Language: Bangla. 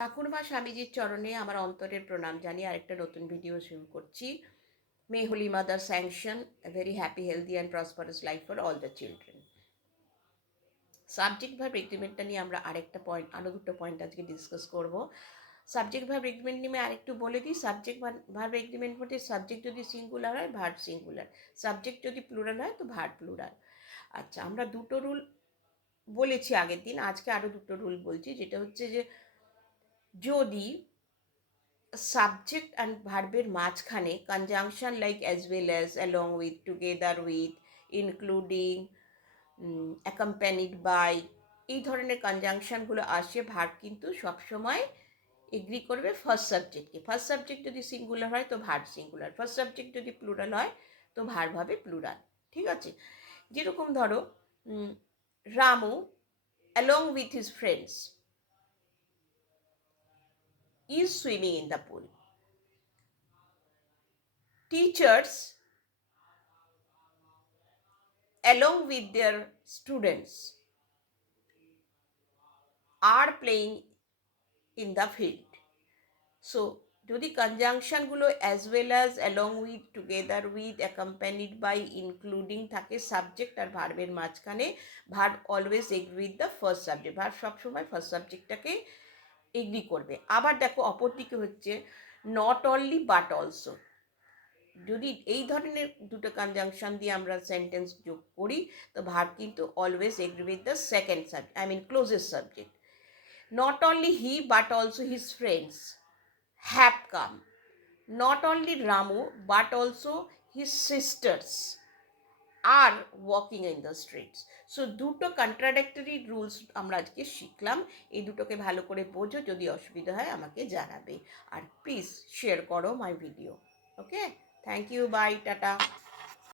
ঠাকুরমা স্বামীজির চরণে আমার অন্তরের প্রণাম জানিয়ে আরেকটা নতুন ভিডিও শুরু করছি। May holy mother sanction a very happy healthy and prosperous life for all the children. Subject verb এগ্রিমেন্টটা নিয়ে আমরা আরও দুটো পয়েন্ট আজকে ডিসকাস করব। সাবজেক্ট ভার্ব এগ্রিমেন্ট নিয়ে আরেকটু বলে দিই। সাবজেক্ট ভার্ব এগ্রিমেন্ট মধ্যে সাবজেক্ট যদি সিঙ্গুলার হয় ভার্ব সিঙ্গুলার, সাবজেক্ট যদি প্লুরাল হয় তো ভার্ব প্লুরাল। আচ্ছা, আমরা দুটো রুল বলেছি আগের দিন, আজকে আরও দুটো রুল বলছি, যেটা হচ্ছে যে যদি সাবজেক্ট অ্যান্ড ভার্বের মাঝখানে conjunction like as well as, along with, together with, including, accompanied by, এই ধরনের কনজাংশনগুলো আসে, ভার্ব কিন্তু সবসময় এগ্রি করবে ফার্স্ট সাবজেক্টকে। ফার্স্ট সাবজেক্ট যদি সিঙ্গুলার হয় তো ভার্ব সিঙ্গুলার, ফার্স্ট সাবজেক্ট যদি প্লুরাল হয় তো ভার্ব হবে প্লুরাল। ঠিক আছে? যেরকম ধরো Ramu along with his friends is swimming in the pool. Teachers, along with their students, are playing in the field. So, যদি কনজাংশনগুলো as well as, along with, together with, accompanied by, including থাকে সাবজেক্ট আর ভার্বের মাঝখানে, verb always agree with the first subject. Verb সবসময় ফার্স্ট সাবজেক্টটাকে এগ্রি করবে। আবার দেখো অপর দিকে হচ্ছে নট অনলি বাট অলসো। যদি এই ধরনের দুটো কনজাংশন দিয়ে আমরা সেন্টেন্স যোগ করি তো ভার্ব কিন্তু always agree with the second subject, closest subject. Not only he but also his friends have come. Not only Ramu but also his sisters are walking in the streets. So দুটো কন্ট্রাডিক্টরি রুলস আমরা আজকে শিখলাম। এই দুটোকে ভালো করে বোঝো, যদি অসুবিধা হয় আমাকে জানাবে, আর প্লিজ শেয়ার করো my video. Okay, thank you, bye, tata.